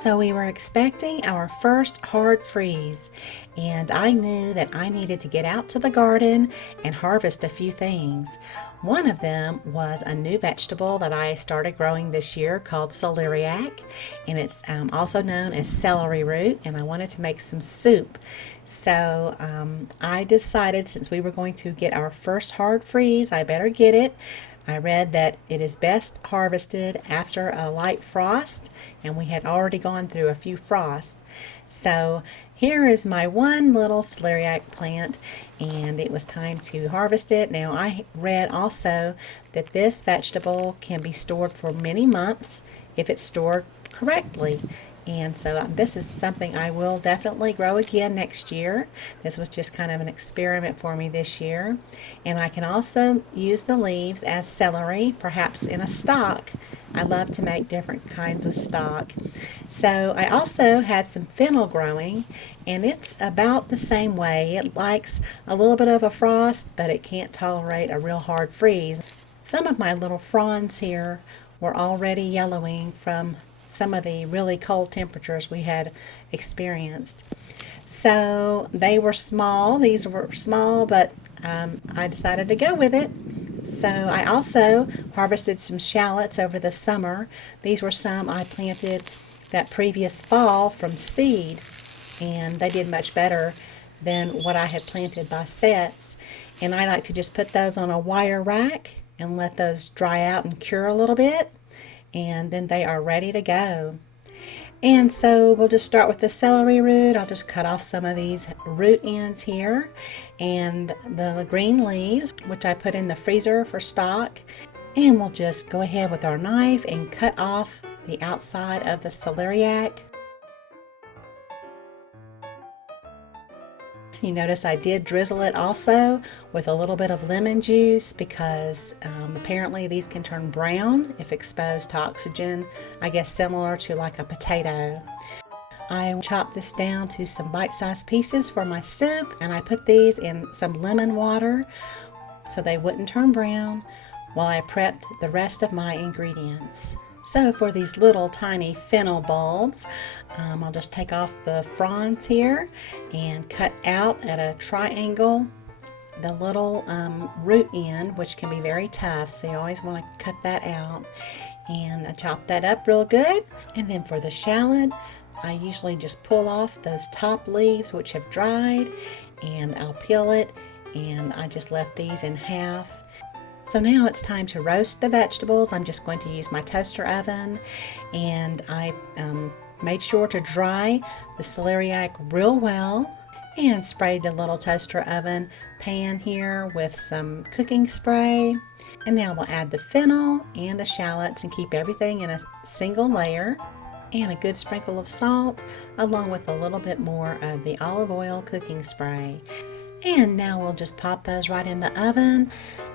So we were expecting our first hard freeze, and I knew that I needed to get out to the garden and harvest a few things. One of them was a new vegetable that I started growing this year called celeriac, and it's also known as celery root, and I wanted to make some soup. So I decided, since we were going to get our first hard freeze, I better get it. I read that it is best harvested after a light frost, and we had already gone through a few frosts. So here is my one little celeriac plant, and it was time to harvest it. Now, I read also that this vegetable can be stored for many months if it's stored correctly. And so this is something I will definitely grow again next year. This was just kind of an experiment for me this year. And I can also use the leaves as celery, perhaps in a stock. I love to make different kinds of stock. So I also had some fennel growing, and it's about the same way. It likes a little bit of a frost, but it can't tolerate a real hard freeze. Some of my little fronds here were already yellowing from some of the really cold temperatures we had experienced. So they were small. These were small, but I decided to go with it. So I also harvested some shallots over the summer. These were some I planted that previous fall from seed, and they did much better than what I had planted by sets. And I like to just put those on a wire rack and let those dry out and cure a little bit, and then they are ready to go. And so we'll just start with the celery root. I'll just cut off some of these root ends here, and the green leaves, which I put in the freezer for stock. And we'll just go ahead with our knife and cut off the outside of the celeriac. You notice I did drizzle it also with a little bit of lemon juice, because apparently these can turn brown if exposed to oxygen, I guess similar to like a potato. I chopped this down to some bite-sized pieces for my soup, and I put these in some lemon water so they wouldn't turn brown while I prepped the rest of my ingredients. So for these little tiny fennel bulbs, I'll just take off the fronds here and cut out at a triangle the little root end, which can be very tough, so you always want to cut that out. And I chop that up real good. And then for the shallot, I usually just pull off those top leaves which have dried, and I'll peel it, and I just left these in half. So now it's time to roast the vegetables. I'm just going to use my toaster oven, and I made sure to dry the celeriac real well, and sprayed the little toaster oven pan here with some cooking spray. And now we'll add the fennel and the shallots and keep everything in a single layer, and a good sprinkle of salt, along with a little bit more of the olive oil cooking spray. And now we'll just pop those right in the oven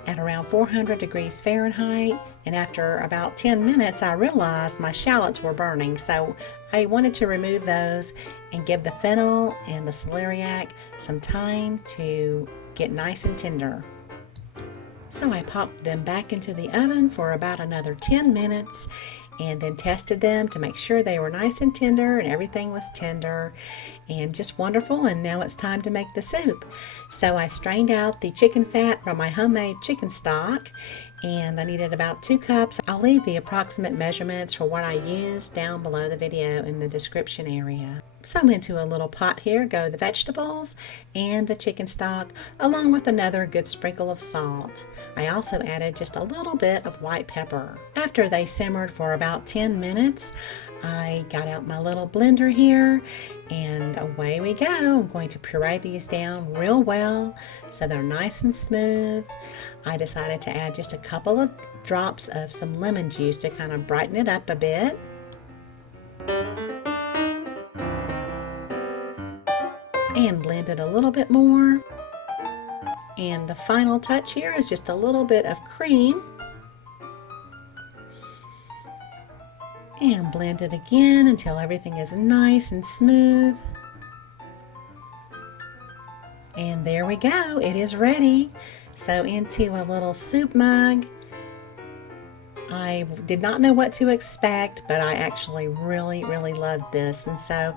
at around 400 degrees Fahrenheit. And after about 10 minutes, I realized my shallots were burning. So I wanted to remove those and give the fennel and the celeriac some time to get nice and tender. So I popped them back into the oven for about another 10 minutes, and then tested them to make sure they were nice and tender, and everything was tender and just wonderful. And now it's time to make the soup. So I strained out the chicken fat from my homemade chicken stock, and I needed about 2 cups. I'll leave the approximate measurements for what I used down below the video in the description area. So into a little pot here go the vegetables and the chicken stock, along with another good sprinkle of salt. I also added just a little bit of white pepper. After they simmered for about 10 minutes, I got out my little blender here, and away we go. I'm going to puree these down real well so they're nice and smooth. I decided to add just a couple of drops of some lemon juice to kind of brighten it up a bit. And blend it a little bit more. And the final touch here is just a little bit of cream. And blend it again until everything is nice and smooth. And there we go, it is ready. So into a little soup mug, I did not know what to expect, but I actually really loved this. And so,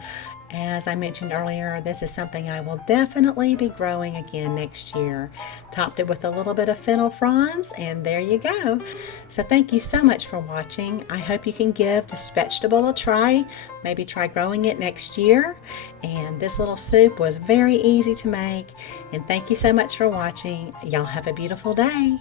as I mentioned earlier, this is something I will definitely be growing again next year. Topped it with a little bit of fennel fronds, and there you go. So thank you so much for watching. I hope you can give this vegetable a try. Maybe try growing it next year. And this little soup was very easy to make. And thank you so much for watching. Y'all have a beautiful day.